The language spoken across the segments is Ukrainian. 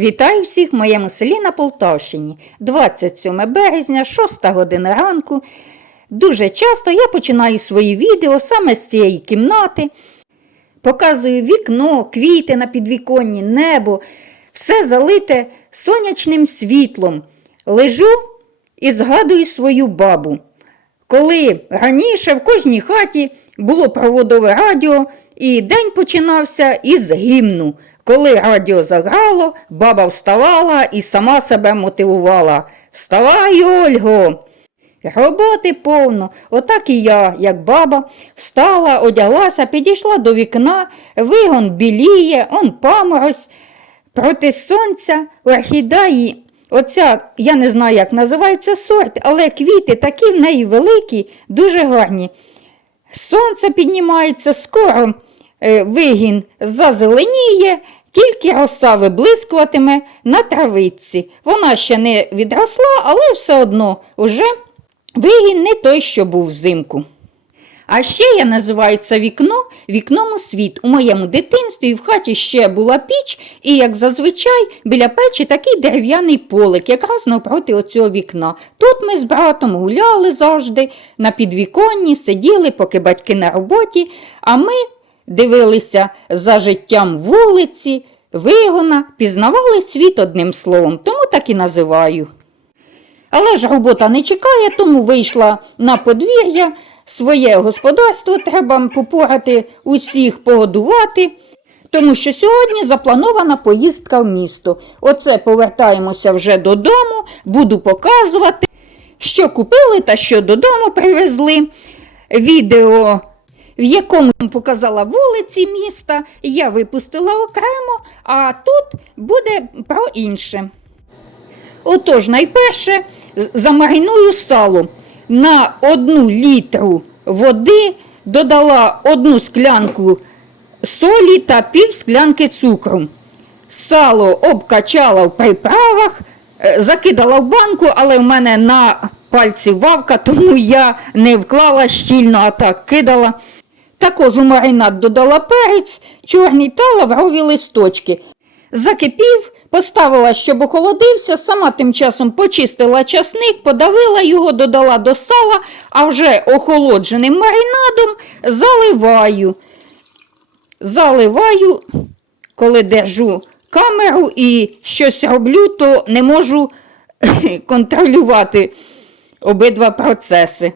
Вітаю всіх в моєму селі на Полтавщині. 27 березня, 6 година ранку. Дуже часто я починаю свої відео саме з цієї кімнати. Показую вікно, квіти на підвіконні, небо, все залите сонячним світлом. Лежу і згадую свою бабу. Коли раніше в кожній хаті було проводове радіо, і день починався із гімну. Коли радіо заграло, баба вставала і сама себе мотивувала. Вставай, Ольго! Роботи повно. Отак і я, як баба, встала, одяглася, підійшла до вікна, вигон біліє, он паморозь. Проти сонця орхідеї, оця, я не знаю, як називається сорт, але квіти такі в неї великі, дуже гарні. Сонце піднімається, скоро вигін зазеленіє, тільки роса виблискуватиме на травиці. Вона ще не відросла, але все одно уже вигін не той, що був взимку. А ще я називаю це вікно вікном у світ. У моєму дитинстві в хаті ще була піч, і, як зазвичай, біля печі такий дерев'яний полик, якраз навпроти оцього вікна. Тут ми з братом гуляли завжди, на підвіконні сиділи, поки батьки на роботі, а ми дивилися за життям вулиці, вигона, пізнавали світ одним словом, тому так і називаю. Але ж робота не чекає, тому вийшла на подвір'я. Своє господарство треба попорати, усіх погодувати, тому що сьогодні запланована поїздка в місто. Оце повертаємося вже додому, буду показувати, що купили та що додому привезли. Відео, в якому показала вулиці міста, я випустила окремо, а тут буде про інше. Отож, найперше замариную сало на одну літру води додала одну склянку солі та пів склянки цукру. Сало обкачала в приправах, е, закидала в банку, але в мене на пальці вавка, тому я не вклала щільно, а так кидала. Також у маринад додала перець, чорний та лаврові листочки. Закипів, поставила, щоб охолодився, сама тим часом почистила часник, подавила його, додала до сала, а вже охолодженим маринадом заливаю. Заливаю, коли держу камеру і щось роблю, то не можу контролювати обидва процеси.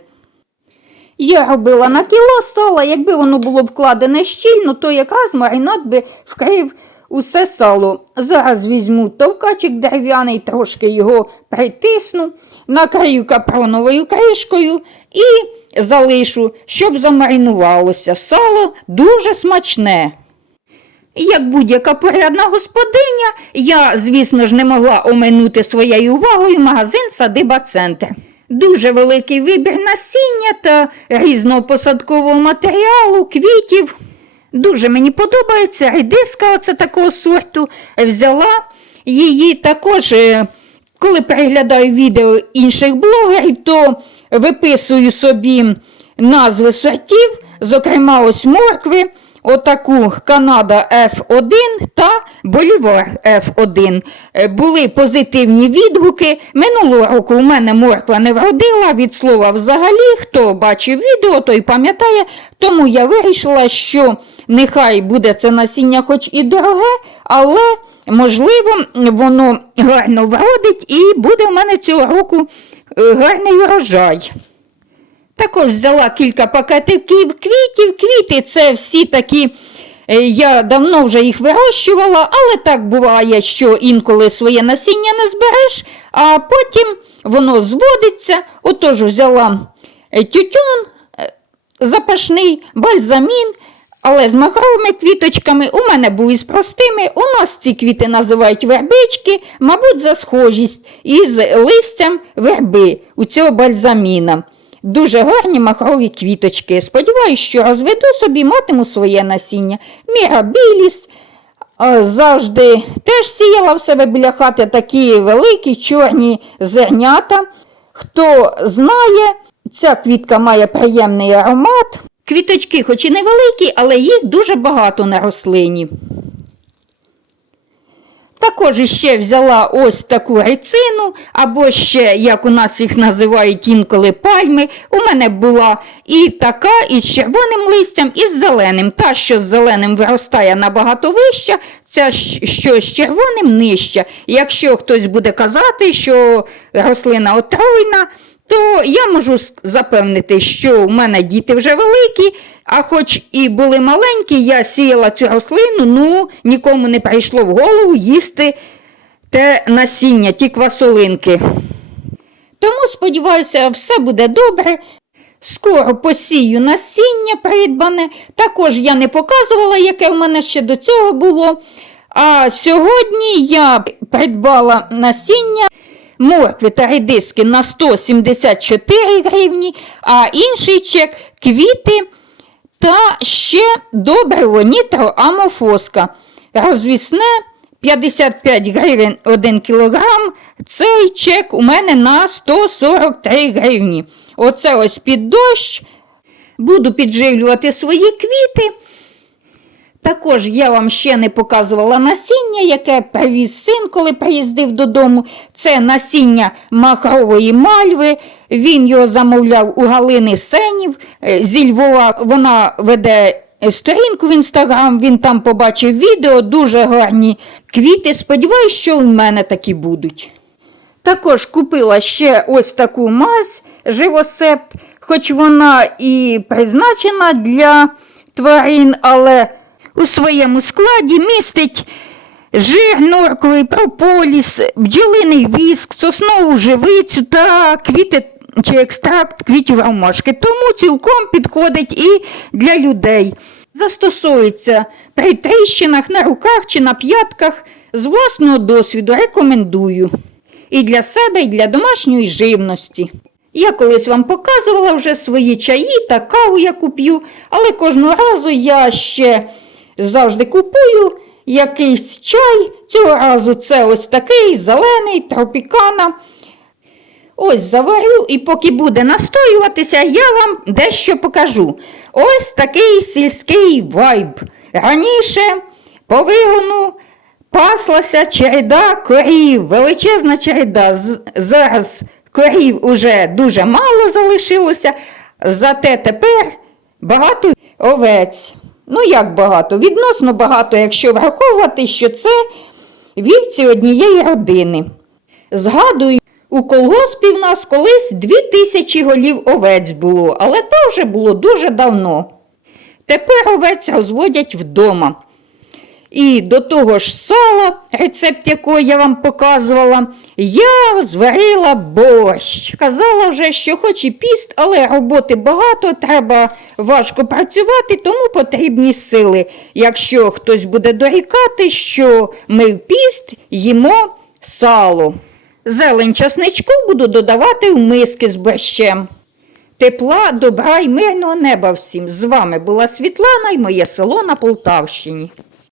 Я робила на кіло сала, якби воно було вкладене щільно, то якраз маринад би вкрив усе сало. Зараз візьму товкачик дерев'яний, трошки його притисну, накрию капроновою кришкою і залишу, щоб замаринувалося. Сало дуже смачне. Як будь-яка порядна господиня, я, звісно ж, не могла оминути своєю увагою магазин Садиба Центр. Дуже великий вибір насіння та різного посадкового матеріалу, квітів. Дуже мені подобається редиска оце такого сорту. Взяла її також, е, коли переглядаю відео інших блогерів, то виписую собі назви сортів, зокрема ось моркви, отаку Канада F1 та Болівар F1. Е, Були позитивні відгуки. Минулого року у мене морква не вродила, від слова взагалі, хто бачив відео, той пам'ятає, тому я вирішила, що нехай буде це насіння хоч і дороге, але, можливо, воно гарно вродить і буде в мене цього року е, гарний урожай. Також взяла кілька пакетиків квітів. Квіти це всі такі, е, я давно вже їх вирощувала, але так буває, що інколи своє насіння не збереш, а потім воно зводиться. Отож взяла е, тютюн е, запашний, бальзамін. Але з махровими квіточками у мене був із простими. У нас ці квіти називають вербички, мабуть, за схожість із листям верби у цього бальзаміна. Дуже гарні махрові квіточки. Сподіваюсь, що розведу собі, матиму своє насіння. Мірабіліс. е, Завжди теж сіяла в себе біля хати такі великі чорні зернята. Хто знає, ця квітка має приємний аромат. Квіточки, хоч і невеликі, але їх дуже багато на рослині. Також іще взяла ось таку рецину, або ще, як у нас їх називають інколи пальми. У мене була і така, із червоним листям, і з зеленим. Та, що з зеленим виростає набагато вища, ця, що з червоним нижча. Якщо хтось буде казати, що рослина отруйна, то я можу запевнити, що у мене діти вже великі, а хоч і були маленькі, я сіяла цю рослину, ну нікому не прийшло в голову їсти те насіння, ті квасолинки. Тому, сподіваюся, все буде добре. Скоро посію насіння придбане. Також я не показувала, яке в мене ще до цього було. А сьогодні я придбала насіння моркви та редиски на 174 гривні, а інший чек квіти та ще добриво нітро амофоска. Розвісне 55 гривень 1 кілограм. Цей чек у мене на 143 гривні. Оце ось під дощ. Буду підживлювати свої квіти. Також я вам ще не показувала насіння, яке привіз син, коли приїздив додому. Це насіння махрової мальви. Він його замовляв у Галини Сенів е, зі Львова. Вона веде сторінку в інстаграм, він там побачив відео, дуже гарні квіти. Сподіваюсь, що у мене такі будуть. Також купила ще ось таку мазь живосепт, хоч вона і призначена для тварин, але у своєму складі містить жир норковий, прополіс, бджолиний віск, соснову живицю та квіти чи екстракт квітів ромашки. Тому цілком підходить і для людей. Застосовується при тріщинах на руках чи на п'ятках. З власного досвіду рекомендую і для себе, і для домашньої живності. Я колись вам показувала вже свої чаї та каву яку п'ю, але кожного разу я ще завжди купую якийсь чай. Цього разу це ось такий зелений, тропікана. Ось заварю, і поки буде настоюватися, я вам дещо покажу. Ось такий сільський вайб. Раніше по вигону паслася череда корів, величезна череда. Зараз корів уже дуже мало залишилося, зате тепер багато овець. Ну, як багато? Відносно багато, якщо враховувати, що це вівці однієї родини. Згадую, у колгоспі в нас колись дві тисячі голів овець було, але то вже було дуже давно. Тепер овець розводять вдома. І до того ж сала, рецепт якої я вам показувала, я зварила борщ. Казала вже, що хоч і піст, але роботи багато, треба важко працювати, тому потрібні сили. Якщо хтось буде дорікати, що ми в піст їмо сало. Зелень часничку буду додавати в миски з борщем. Тепла, добра й мирного неба всім. З вами була Світлана і моє село на Полтавщині.